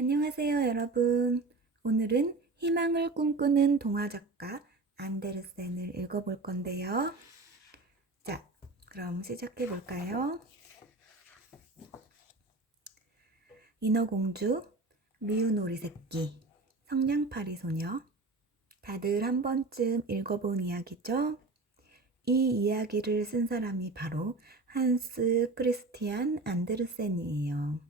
안녕하세요, 여러분. 오늘은 희망을 꿈꾸는 동화 작가 안데르센을 읽어볼 건데요. 자, 그럼 시작해 볼까요? 인어공주, 미운 오리새끼, 성냥팔이 소녀. 다들 한 번쯤 읽어본 이야기죠? 이 이야기를 쓴 사람이 바로 한스 크리스티안 안데르센이에요.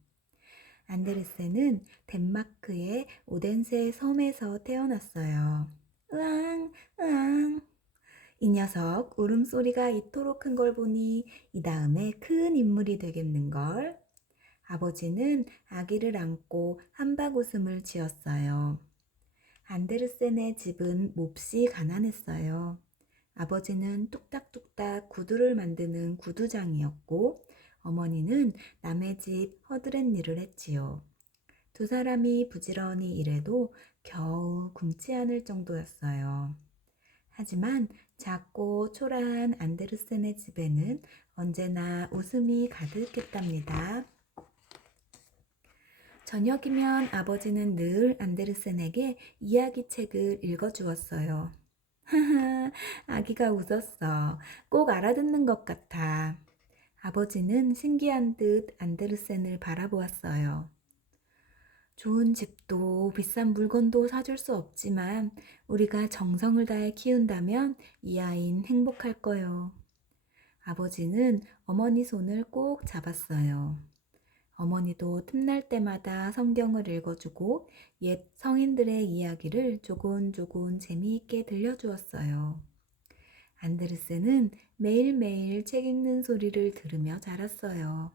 안데르센은 덴마크의 오덴세 섬에서 태어났어요. 으앙, 으앙. 이 녀석 울음소리가 이토록 큰 걸 보니 이 다음에 큰 인물이 되겠는걸. 아버지는 아기를 안고 한바구음을 지었어요. 안데르센의 집은 몹시 가난했어요. 아버지는 뚝딱뚝딱 구두를 만드는 구두장이었고 어머니는 남의 집 허드렛 일을 했지요. 두 사람이 부지런히 일해도 겨우 굶지 않을 정도였어요. 하지만 작고 초라한 안데르센의 집에는 언제나 웃음이 가득했답니다. 저녁이면 아버지는 늘 안데르센에게 이야기책을 읽어주었어요. 하하, 아기가 웃었어. 꼭 알아듣는 것 같아. 아버지는 신기한 듯 안데르센을 바라보았어요. 좋은 집도 비싼 물건도 사줄 수 없지만 우리가 정성을 다해 키운다면 이 아이는 행복할 거요. 아버지는 어머니 손을 꼭 잡았어요. 어머니도 틈날 때마다 성경을 읽어주고 옛 성인들의 이야기를 조곤조곤 재미있게 들려주었어요. 안데르센은 매일매일 책 읽는 소리를 들으며 자랐어요.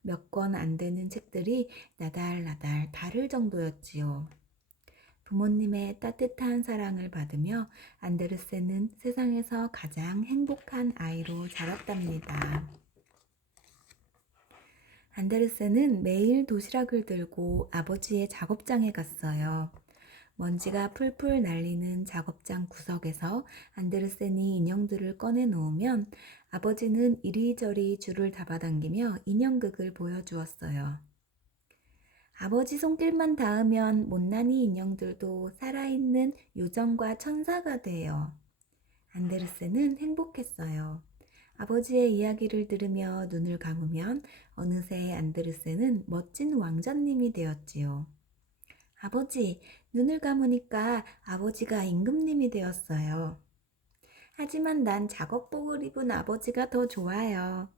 몇 권 안 되는 책들이 나달나달 다를 정도였지요. 부모님의 따뜻한 사랑을 받으며 안데르센은 세상에서 가장 행복한 아이로 자랐답니다. 안데르센은 매일 도시락을 들고 아버지의 작업장에 갔어요. 먼지가 풀풀 날리는 작업장 구석에서 안데르센이 인형들을 꺼내 놓으면 아버지는 이리저리 줄을 잡아당기며 인형극을 보여주었어요. 아버지 손길만 닿으면 못난이 인형들도 살아있는 요정과 천사가 돼요. 안데르센은 행복했어요. 아버지의 이야기를 들으며 눈을 감으면 어느새 안데르센은 멋진 왕자님이 되었지요. 아버지, 눈을 감으니까 아버지가 임금님이 되었어요. 하지만 난 작업복을 입은 아버지가 더 좋아요.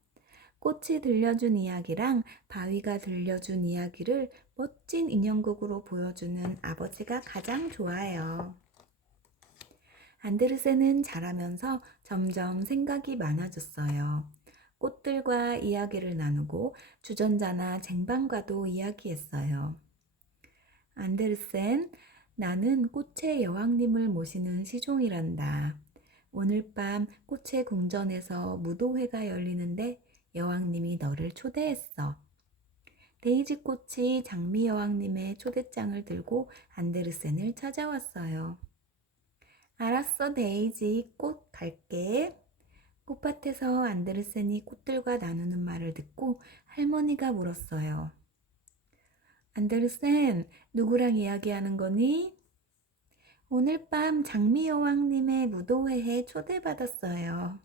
꽃이 들려준 이야기랑 바위가 들려준 이야기를 멋진 인형극으로 보여주는 아버지가 가장 좋아요. 안데르센은 자라면서 점점 생각이 많아졌어요. 꽃들과 이야기를 나누고 주전자나 쟁반과도 이야기했어요. 안데르센, 나는 꽃의 여왕님을 모시는 시종이란다. 오늘 밤 꽃의 궁전에서 무도회가 열리는데 여왕님이 너를 초대했어. 데이지 꽃이 장미 여왕님의 초대장을 들고 안데르센을 찾아왔어요. 알았어, 데이지. 꽃 갈게. 꽃밭에서 안데르센이 꽃들과 나누는 말을 듣고 할머니가 물었어요. 안데르센, 누구랑 이야기하는 거니? 오늘 밤 장미 여왕님의 무도회에 초대받았어요.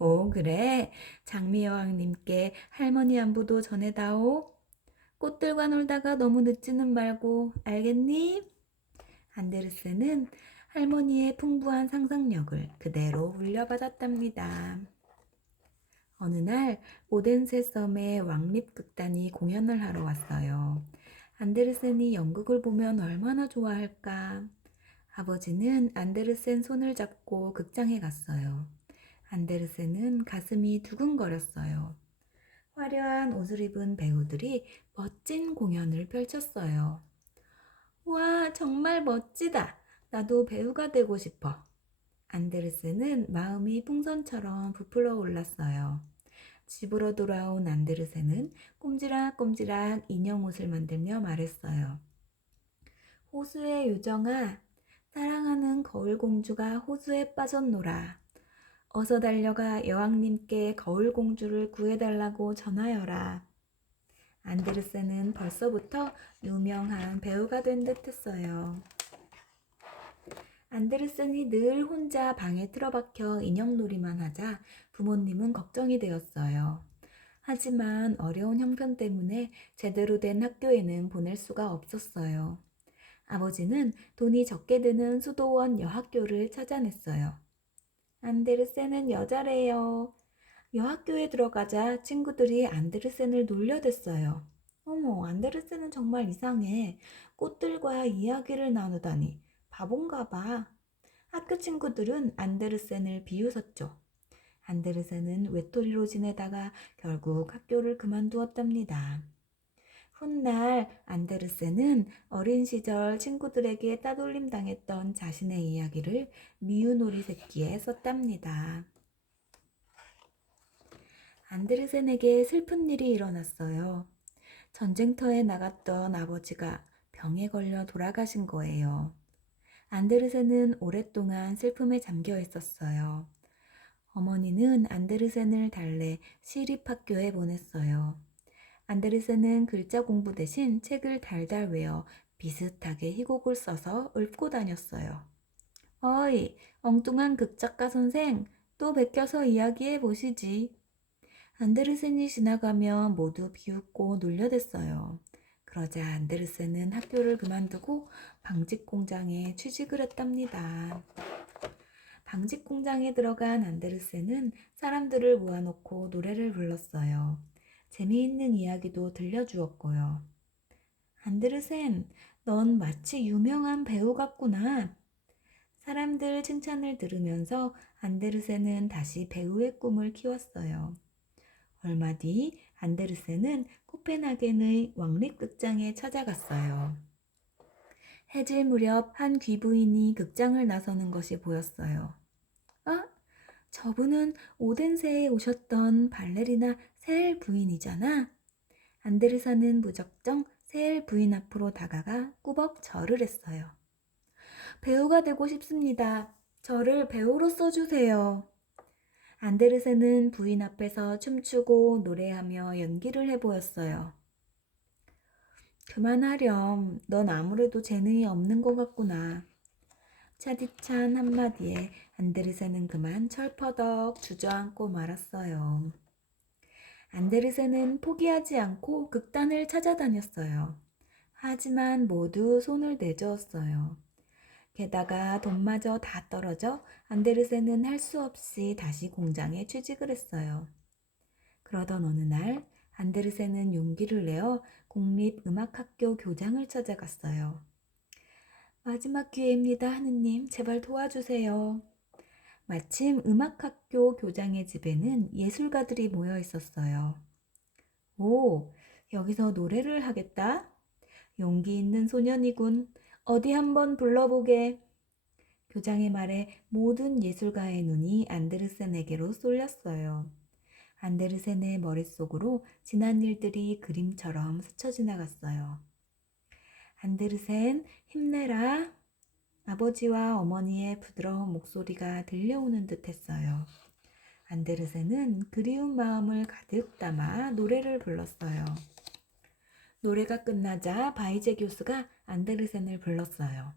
오, 그래? 장미 여왕님께 할머니 안부도 전해다오. 꽃들과 놀다가 너무 늦지는 말고, 알겠니? 안데르센은 할머니의 풍부한 상상력을 그대로 물려받았답니다. 어느 날 오덴세 섬에 왕립극단이 공연을 하러 왔어요. 안데르센이 연극을 보면 얼마나 좋아할까? 아버지는 안데르센 손을 잡고 극장에 갔어요. 안데르센은 가슴이 두근거렸어요. 화려한 옷을 입은 배우들이 멋진 공연을 펼쳤어요. 와, 정말 멋지다. 나도 배우가 되고 싶어. 안데르센은 마음이 풍선처럼 부풀어 올랐어요. 집으로 돌아온 안데르센은 꼼지락꼼지락 인형 옷을 만들며 말했어요. 호수의 요정아, 사랑하는 거울공주가 호수에 빠졌노라. 어서 달려가 여왕님께 거울공주를 구해달라고 전하여라. 안데르센은 벌써부터 유명한 배우가 된 듯했어요. 안데르센이 늘 혼자 방에 틀어박혀 인형놀이만 하자 부모님은 걱정이 되었어요. 하지만 어려운 형편 때문에 제대로 된 학교에는 보낼 수가 없었어요. 아버지는 돈이 적게 드는 수도원 여학교를 찾아냈어요. 안데르센은 여자래요. 여학교에 들어가자 친구들이 안데르센을 놀려댔어요. 어머, 안데르센은 정말 이상해. 꽃들과 이야기를 나누다니. 바본가 봐. 학교 친구들은 안데르센을 비웃었죠. 안데르센은 외톨이로 지내다가 결국 학교를 그만두었답니다. 훗날 안데르센은 어린 시절 친구들에게 따돌림 당했던 자신의 이야기를 미운오리 새끼에 썼답니다. 안데르센에게 슬픈 일이 일어났어요. 전쟁터에 나갔던 아버지가 병에 걸려 돌아가신 거예요. 안데르센은 오랫동안 슬픔에 잠겨 있었어요. 어머니는 안데르센을 달래 시립학교에 보냈어요. 안데르센은 글자 공부 대신 책을 달달 외워 비슷하게 희곡을 써서 읊고 다녔어요. 어이, 엉뚱한 극작가 선생, 또 베껴서 이야기해 보시지. 안데르센이 지나가면 모두 비웃고 놀려댔어요. 그러자 안데르센은 학교를 그만두고 방직 공장에 취직을 했답니다. 방직 공장에 들어간 안데르센은 사람들을 모아놓고 노래를 불렀어요. 재미있는 이야기도 들려주었고요. 안데르센, 넌 마치 유명한 배우 같구나. 사람들 칭찬을 들으면서 안데르센은 다시 배우의 꿈을 키웠어요. 얼마 뒤 안데르센은 코펜하겐의 왕립극장에 찾아갔어요. 해질 무렵 한 귀부인이 극장을 나서는 것이 보였어요. 아, 저분은 오덴세에 오셨던 발레리나 세엘 부인이잖아. 안데르센은 무작정 세엘 부인 앞으로 다가가 꾸벅 절을 했어요. 배우가 되고 싶습니다. 저를 배우로 써주세요. 안데르센은 부인 앞에서 춤추고 노래하며 연기를 해보였어요. 그만하렴. 넌 아무래도 재능이 없는 것 같구나. 차디찬 한마디에 안데르센은 그만 철퍼덕 주저앉고 말았어요. 안데르센은 포기하지 않고 극단을 찾아다녔어요. 하지만 모두 손을 내저었어요. 게다가 돈마저 다 떨어져 안데르센은 할 수 없이 다시 공장에 취직을 했어요. 그러던 어느 날 안데르센은 용기를 내어 공립음악학교 교장을 찾아갔어요. 마지막 기회입니다, 하느님. 제발 도와주세요. 마침 음악학교 교장의 집에는 예술가들이 모여 있었어요. 오, 여기서 노래를 하겠다? 용기 있는 소년이군. 어디 한번 불러보게. 교장의 말에 모든 예술가의 눈이 안데르센에게로 쏠렸어요. 안데르센의 머릿속으로 지난 일들이 그림처럼 스쳐 지나갔어요. 안데르센, 힘내라. 아버지와 어머니의 부드러운 목소리가 들려오는 듯 했어요. 안데르센은 그리운 마음을 가득 담아 노래를 불렀어요. 노래가 끝나자 바이제 교수가 안데르센을 불렀어요.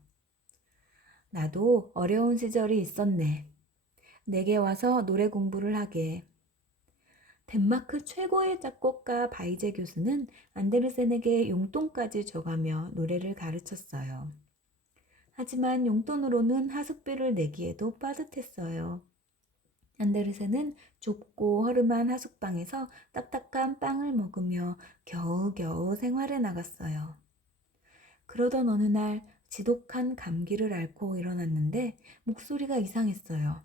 나도 어려운 시절이 있었네. 내게 와서 노래 공부를 하게. 덴마크 최고의 작곡가 바이제 교수는 안데르센에게 용돈까지 줘가며 노래를 가르쳤어요. 하지만 용돈으로는 하숙비를 내기에도 빠듯했어요. 안데르센은 좁고 허름한 하숙방에서 딱딱한 빵을 먹으며 겨우겨우 생활해 나갔어요. 그러던 어느 날 지독한 감기를 앓고 일어났는데 목소리가 이상했어요.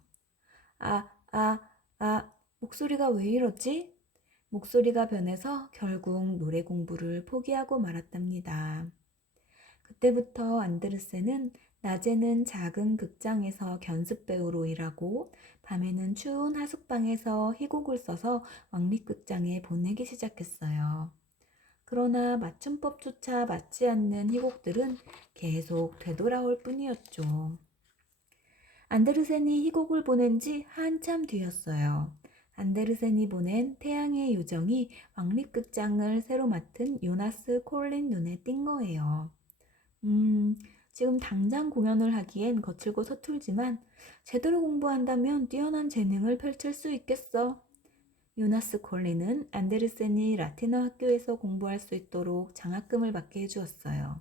목소리가 왜 이러지? 목소리가 변해서 결국 노래 공부를 포기하고 말았답니다. 그때부터 안데르센은 낮에는 작은 극장에서 견습배우로 일하고 밤에는 추운 하숙방에서 희곡을 써서 왕립극장에 보내기 시작했어요. 그러나 맞춤법조차 맞지 않는 희곡들은 계속 되돌아올 뿐이었죠. 안데르센이 희곡을 보낸 지 한참 뒤였어요. 안데르센이 보낸 태양의 요정이 왕립극장을 새로 맡은 요나스 콜린 눈에 띈 거예요. 음, 지금 당장 공연을 하기엔 거칠고 서툴지만 제대로 공부한다면 뛰어난 재능을 펼칠 수 있겠어. 요나스 콜린은 안데르센이 라틴어 학교에서 공부할 수 있도록 장학금을 받게 해주었어요.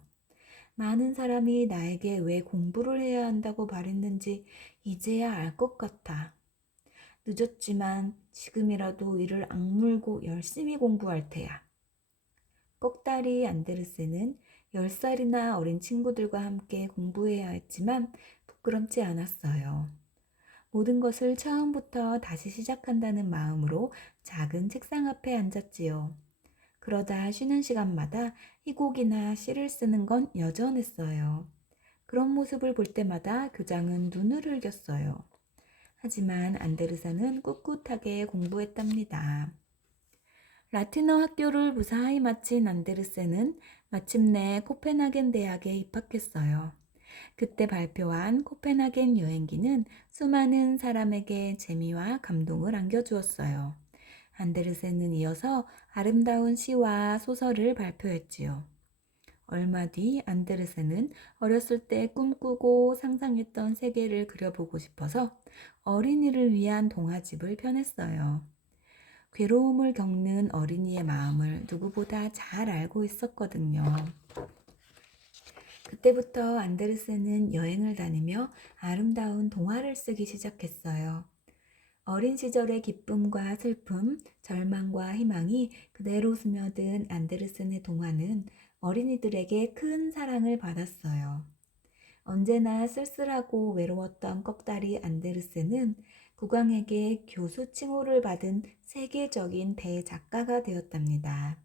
많은 사람이 나에게 왜 공부를 해야 한다고 말했는지 이제야 알 것 같아. 늦었지만 지금이라도 이를 악물고 열심히 공부할 테야. 꺽다리 안데르센은 10살이나 어린 친구들과 함께 공부해야 했지만 부끄럽지 않았어요. 모든 것을 처음부터 다시 시작한다는 마음으로 작은 책상 앞에 앉았지요. 그러다 쉬는 시간마다 희곡이나 시를 쓰는 건 여전했어요. 그런 모습을 볼 때마다 교장은 눈을 흘겼어요. 하지만 안데르센은 꿋꿋하게 공부했답니다. 라틴어 학교를 무사히 마친 안데르센은 마침내 코펜하겐 대학에 입학했어요. 그때 발표한 코펜하겐 여행기는 수많은 사람에게 재미와 감동을 안겨주었어요. 안데르센은 이어서 아름다운 시와 소설을 발표했지요. 얼마 뒤 안데르센은 어렸을 때 꿈꾸고 상상했던 세계를 그려보고 싶어서 어린이를 위한 동화집을 펴냈어요. 괴로움을 겪는 어린이의 마음을 누구보다 잘 알고 있었거든요. 그때부터 안데르센은 여행을 다니며 아름다운 동화를 쓰기 시작했어요. 어린 시절의 기쁨과 슬픔, 절망과 희망이 그대로 스며든 안데르센의 동화는 어린이들에게 큰 사랑을 받았어요. 언제나 쓸쓸하고 외로웠던 꺽다리 안데르센은 국왕에게 교수 칭호를 받은 세계적인 대작가가 되었답니다.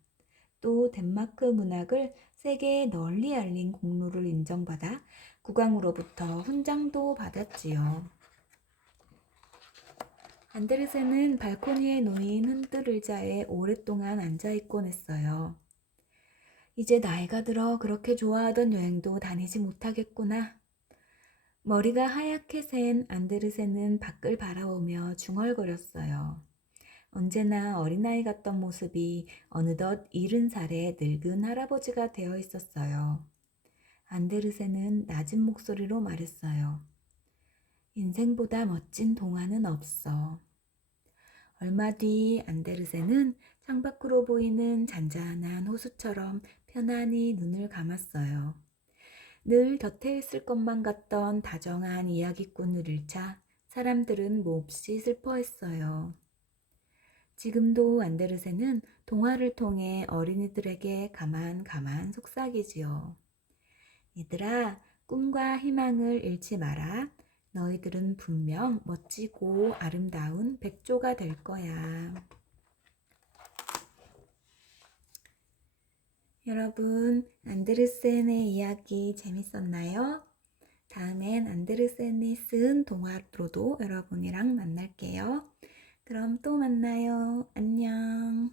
또 덴마크 문학을 세계에 널리 알린 공로를 인정받아 국왕으로부터 훈장도 받았지요. 안데르센은 발코니에 놓인 흔들 의자에 오랫동안 앉아있곤 했어요. 이제 나이가 들어 그렇게 좋아하던 여행도 다니지 못하겠구나. 머리가 하얗게 센 안데르센은 밖을 바라보며 중얼거렸어요. 언제나 어린아이 같던 모습이 어느덧 70살의 늙은 할아버지가 되어 있었어요. 안데르센은 낮은 목소리로 말했어요. 인생보다 멋진 동화는 없어. 얼마 뒤 안데르센은 창밖으로 보이는 잔잔한 호수처럼 편안히 눈을 감았어요. 늘 곁에 있을 것만 같던 다정한 이야기꾼을 잃자 사람들은 몹시 슬퍼했어요. 지금도 안데르센은 동화를 통해 어린이들에게 가만 속삭이지요. 얘들아, 꿈과 희망을 잃지 마라. 너희들은 분명 멋지고 아름다운 백조가 될 거야. 여러분, 안데르센의 이야기 재밌었나요? 다음엔 안데르센이 쓴 동화로도 여러분이랑 만날게요. 그럼 또 만나요. 안녕.